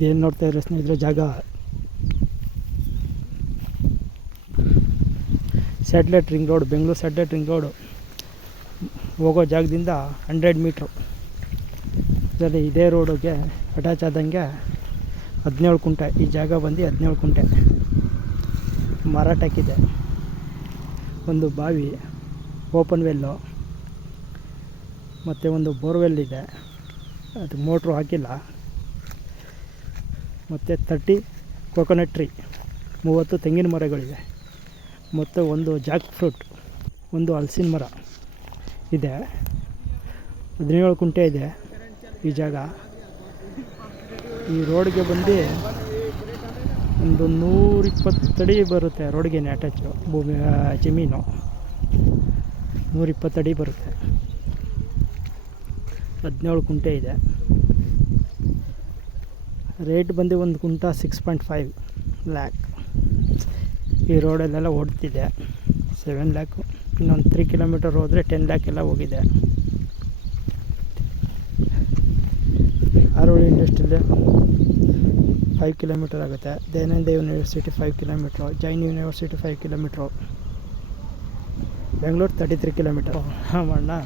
ಇದೇನು ನೋಡ್ತಾ ಇದ್ರೆ ಸ್ನೇಹಿತರೆ ಜಾಗ satellite ring road, Bengaluru satellite ring road ಹೋಗೋ ಜಾಗದಿಂದ 100 ಮೀಟ್ರು ಇದರಲ್ಲಿ ಇದೇ ರೋಡಿಗೆ ಅಟ್ಯಾಚ್ ಆದಂಗೆ 17 ಕುಂಟೆ. ಈ ಜಾಗ ಬಂದು 17 ಕುಂಟೆ ಮಾರಾಟಕ್ಕಿದೆ. ಒಂದು ಬಾವಿ, ಓಪನ್ ವೆಲ್ಲು ಮತ್ತು ಒಂದು ಬೋರ್ವೆಲ್ ಇದೆ, ಅದು ಮೋಟ್ರು ಹಾಕಿಲ್ಲ. ಮತ್ತು 30 ಕೋಕೋನಟ್ ಟ್ರೀ, 30 ತೆಂಗಿನ ಮರಗಳಿವೆ. ಮತ್ತು ಒಂದು ಜಾಕ್ ಫ್ರೂಟ್, ಒಂದು ಹಲಸಿನ ಮರ ಇದೆ. 17 ಕುಂಟೆ ಇದೆ ಈ ಜಾಗ. ಈ ರೋಡ್ಗೆ ಬಂದು ಒಂದು 120 ಅಡಿ ಬರುತ್ತೆ. ರೋಡ್ಗೆ ಅಟ್ಯಾಚು ಭೂಮಿ ಜಮೀನು 120 ಅಡಿ ಬರುತ್ತೆ. 17 ಕುಂಟೆ ಇದೆ. ರೇಟ್ ಬಂದು ಒಂದು ಕುಂಟ 6.5 ಲ್ಯಾಕ್. ಈ ರೋಡಲ್ಲೆಲ್ಲ ಓಡ್ತಿದೆ 7 ಲ್ಯಾಕು. ಇನ್ನೊಂದು 3 ಕಿಲೋಮೀಟರ್ ಹೋದರೆ 10 ಲ್ಯಾಕ್ ಎಲ್ಲ ಹೋಗಿದೆ. ಆರೋಳಿ ಇಂಡಸ್ಟ್ರಿಯಲ್ಲಿ 5 ಕಿಲೋಮೀಟರ್ ಆಗುತ್ತೆ. Dayananda university 5 kilometre, Jain university 5 kilometre, Bengaluru 33 kilometre. ಹಾಂ ಅಣ್ಣ.